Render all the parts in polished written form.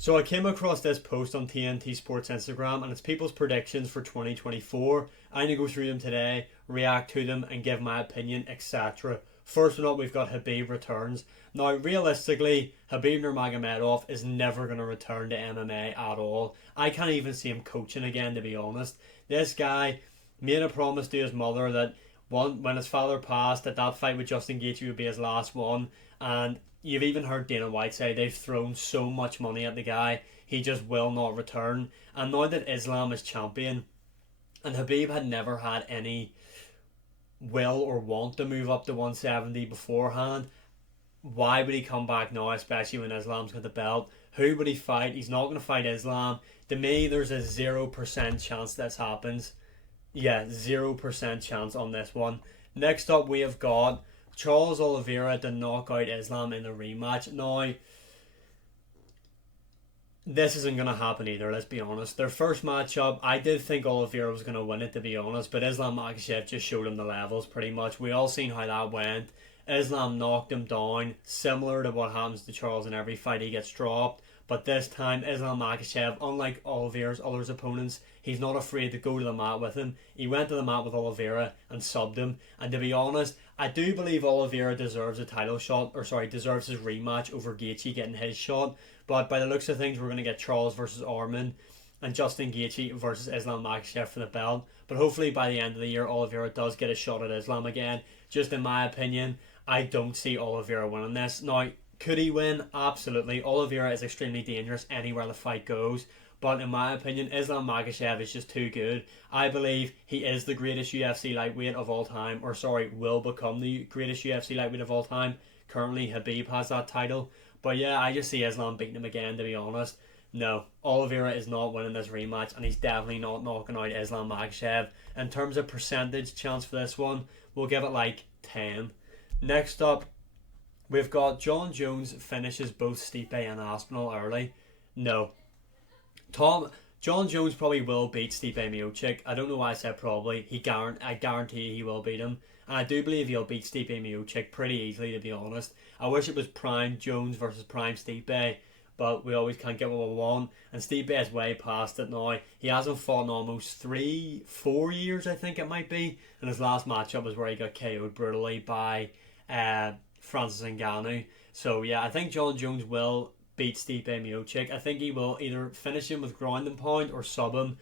So I came across this post on TNT Sports Instagram, and it's people's predictions for 2024. I'm going to go through them today, react to them, and give my opinion, etc. First one up, we've got Khabib returns. Now, realistically, Khabib Nurmagomedov is never going to return to MMA at all. I can't even see him coaching again, to be honest. This guy made a promise to his mother that when his father passed, that fight with Justin Gaethje would be his last one, and you've even heard Dana White say they've thrown so much money at the guy, he just will not return. And now that Islam is champion, and Khabib had never had any will or want to move up to 170 beforehand, why would he come back now, especially when Islam's got the belt? Who would he fight? He's not going to fight Islam. To me, there's a 0% chance this happens. Yeah, 0% chance on this one. Next up, we have got Charles Oliveira to knock out Islam in a rematch. Now, this isn't going to happen either, let's be honest. Their first matchup, I did think Oliveira was going to win it, to be honest, but Islam Makhachev just showed him the levels pretty much. We all seen how that went. Islam knocked him down, similar to what happens to Charles in every fight. He gets dropped, but this time Islam Makhachev, unlike Oliveira's other opponents, he's not afraid to go to the mat with him. He went to the mat with Oliveira and subbed him, and to be honest, I do believe Oliveira deserves a title shot, deserves his rematch over Gaethje getting his shot, but by the looks of things, we're going to get Charles versus Arman and Justin Gaethje versus Islam Makhachev for the belt. But hopefully by the end of the year, Oliveira does get a shot at Islam again. Just in my opinion, I don't see Oliveira winning this. Now, could he win? Absolutely. Oliveira is extremely dangerous anywhere the fight goes. But in my opinion, Islam Makhachev is just too good. I believe he is the greatest UFC lightweight of all time. Will become the greatest UFC lightweight of all time. Currently, Khabib has that title. But yeah, I just see Islam beating him again, to be honest. No, Oliveira is not winning this rematch, and he's definitely not knocking out Islam Makhachev. In terms of percentage chance for this one, we'll give it like 10. Next up, we've got Jon Jones finishes both Stipe and Aspinall early. No. Jon Jones probably will beat Stipe Miocic. I don't know why I said probably. I guarantee he will beat him. And I do believe he'll beat Stipe Miocic pretty easily, to be honest. I wish it was Prime Jones versus Prime Stipe, but we always can't get what we want. And Stipe is way past it now. He hasn't fought in almost 4 years, I think it might be. And his last matchup was where he got KO'd brutally by Francis Ngannou. So yeah, I think Jon Jones will beat Stipe Miocic. I think he will either finish him with ground and pound or sub him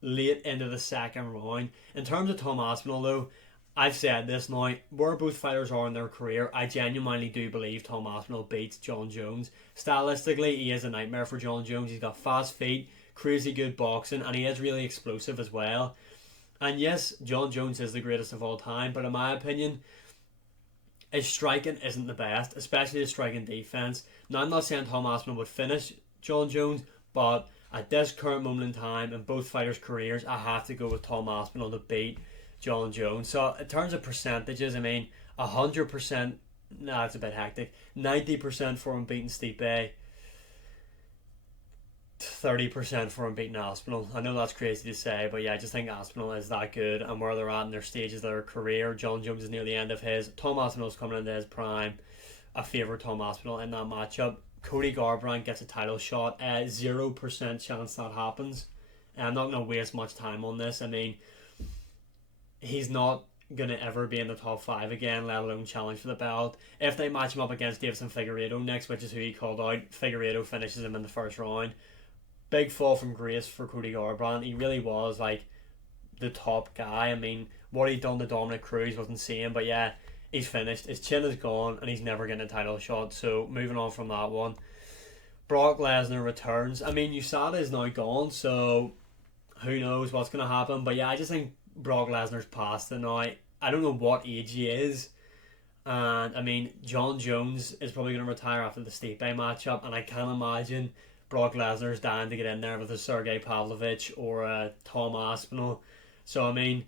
late into the second round. In terms of Tom Aspinall though, I've said this now, where both fighters are in their career, I genuinely do believe Tom Aspinall beats Jon Jones. Stylistically, he is a nightmare for Jon Jones. He's got fast feet, crazy good boxing, and he is really explosive as well. And yes, Jon Jones is the greatest of all time, but in my opinion, his striking isn't the best, especially his striking defense. Now, I'm not saying Tom Aspinall would finish Jon Jones, but at this current moment in time in both fighters' careers, I have to go with Tom Aspinall to beat Jon Jones. So in terms of percentages, I mean 100%. Nah, it's a bit hectic. 90% for him beating Stipe. 30% for him beating Aspinall. I know that's crazy to say, but yeah, I just think Aspinall is that good, and where they're at in their stages of their career. Jon Jones is near the end of his. Tom Aspinall's coming into his prime. I favour Tom Aspinall in that matchup. Cody Garbrandt gets a title shot. 0% chance that happens. And I'm not going to waste much time on this. I mean, he's not going to ever be in the top 5 again, let alone challenge for the belt. If they match him up against Davison Figueiredo next, which is who he called out, Figueiredo finishes him in the first round. Big fall from grace for Cody Garbrandt. He really was like the top guy. I mean, what he'd done to Dominic Cruz was insane, but yeah, he's finished. His chin is gone, and he's never getting a title shot. So moving on from that one, Brock Lesnar returns. I mean, USADA is now gone, so who knows what's going to happen. But yeah, I just think Brock Lesnar's past it now. I don't know what age he is. And I mean, Jon Jones is probably going to retire after the Stipe matchup, and I can't imagine Brock Lesnar's dying to get in there with a Sergey Pavlovich or a Tom Aspinall. So I mean,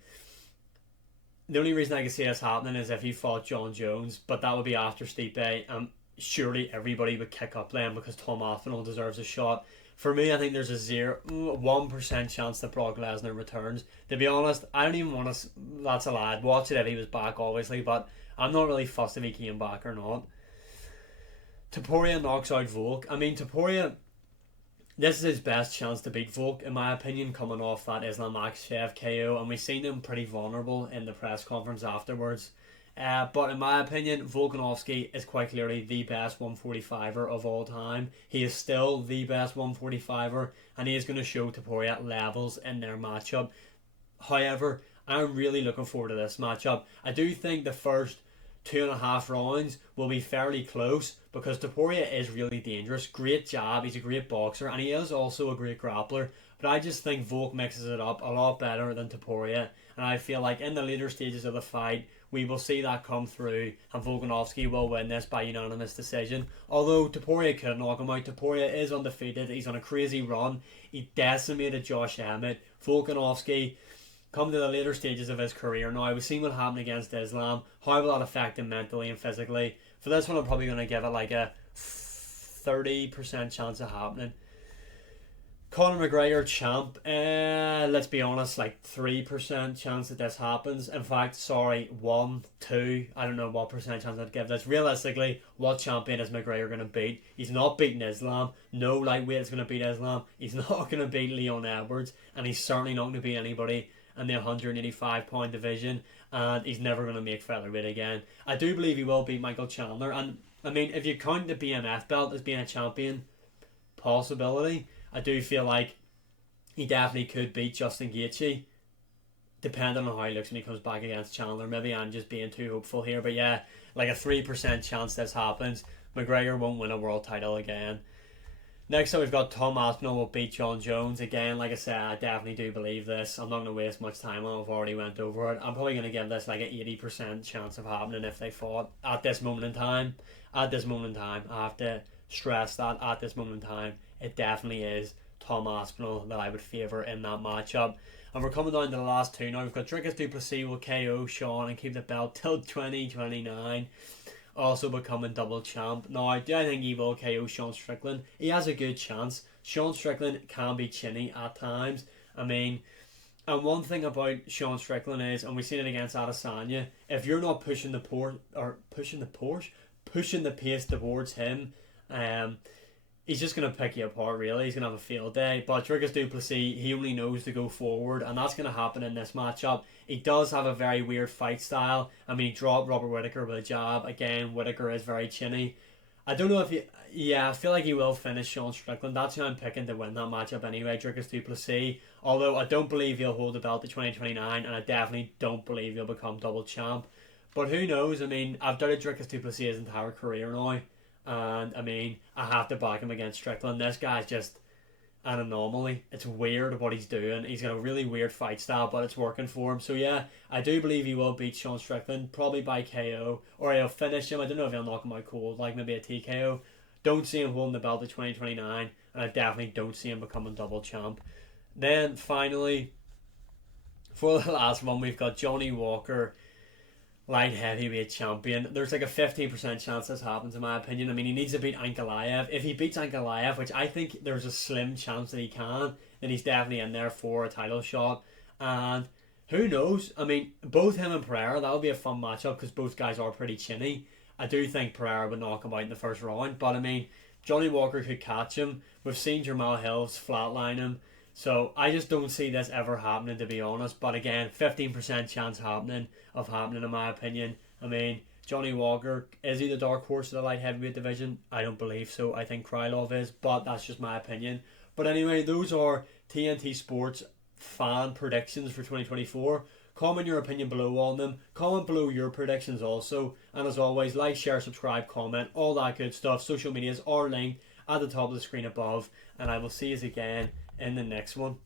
the only reason I can see this happening is if he fought Jon Jones, but that would be after Stipe. Surely everybody would kick up then because Tom Aspinall deserves a shot. For me, I think there's a 1% chance that Brock Lesnar returns. To be honest, I don't even want to. That's a lie. I'd watch it if he was back, obviously, but I'm not really fussed if he came back or not. Topuria knocks out Volk. I mean, Topuria This is his best chance to beat Volk, in my opinion, coming off that Islam Makhachev KO, and we've seen him pretty vulnerable in the press conference afterwards. But in my opinion, Volkanovski is quite clearly the best 145er of all time. He is still the best 145er, and he is going to show Topuria levels in their matchup. However, I'm really looking forward to this matchup. I do think the first 2.5 rounds will be fairly close because Topuria is really dangerous. Great jab, he's a great boxer, and he is also a great grappler. But I just think Volk mixes it up a lot better than Topuria, and I feel like in the later stages of the fight, we will see that come through, and Volkanovski will win this by unanimous decision. Although Topuria could knock him out, Topuria is undefeated. He's on a crazy run. He decimated Josh Emmett. Volkanovski come to the later stages of his career now. We've seen what happened against Islam. How will that affect him mentally and physically? For this one, I'm probably going to give it like a 30% chance of happening. Conor McGregor champ, let's be honest, like 3% chance that this happens. In fact, sorry, 1, 2, I don't know what percent chance I'd give this. Realistically, what champion is McGregor going to beat? He's not beating Islam. No lightweight is going to beat Islam. He's not going to beat Leon Edwards, and he's certainly not going to beat anybody in the 185-pound division, and he's never going to make featherweight again. I do believe he will beat Michael Chandler, and I mean, if you count the BMF belt as being a champion possibility, I do feel like he definitely could beat Justin Gaethje, depending on how he looks when he comes back against Chandler. Maybe I'm just being too hopeful here, but yeah, like a 3% chance this happens. McGregor won't win a world title again. Next up, we've got Tom Aspinall will beat Jon Jones. Again, like I said, I definitely do believe this. I'm not going to waste much time on it. I've already went over it. I'm probably going to give this like an 80% chance of happening if they fought at this moment in time. At this moment in time, I have to stress that at this moment in time, it definitely is Tom Aspinall that I would favour in that matchup. And we're coming down to the last two now. We've got Dricus du Plessis will KO Sean and keep the belt till 2029. Also becoming double champ. Now, do I think he will KO Sean Strickland? He has a good chance. Sean Strickland can be chinny at times. I mean, and one thing about Sean Strickland is, and we've seen it against Adesanya, if you're not pushing the pace towards him, he's just going to pick you apart, really. He's going to have a field day. But Dricus du Plessis, he only knows to go forward, and that's going to happen in this matchup. He does have a very weird fight style. I mean, he dropped Robert Whittaker with a jab. Again, Whittaker is very chinny. I don't know if he... Yeah, I feel like he will finish Sean Strickland. That's who I'm picking to win that matchup anyway, Dricus du Plessis. Although I don't believe he'll hold the belt to 2029, and I definitely don't believe he'll become double champ. But who knows? I mean, I've doubted Dricus du Plessis his entire career now. And I mean, I have to back him against Strickland. This guy's just an anomaly. It's weird what he's doing. He's got a really weird fight style, but it's working for him. So yeah, I do believe he will beat Sean Strickland, probably by KO, or he'll finish him. I don't know if he'll knock him out cold, like maybe a TKO. Don't see him holding the belt to 2029, and I definitely don't see him becoming double champ. Then finally, for the last one, we've got Johnny Walker, light heavyweight champion. There's like a 15% chance this happens, in my opinion. I mean, he needs to beat Ankalaev. If he beats Ankalaev, which I think there's a slim chance that he can, then he's definitely in there for a title shot. And who knows? I mean, both him and Pereira, that'll be a fun matchup because both guys are pretty chinny. I do think Pereira would knock him out in the first round, but I mean, Johnny Walker could catch him. We've seen Jamal Hills flatline him. So I just don't see this ever happening, to be honest. But again, 15% chance happening in my opinion. I mean, Johnny Walker, is he the dark horse of the light heavyweight division? I don't believe so. I think Krylov is, but that's just my opinion. But anyway, those are TNT Sports fan predictions for 2024. Comment your opinion below on them. Comment below your predictions also. And as always, like, share, subscribe, comment, all that good stuff. Social medias are linked at the top of the screen above. And I will see you again in the next one.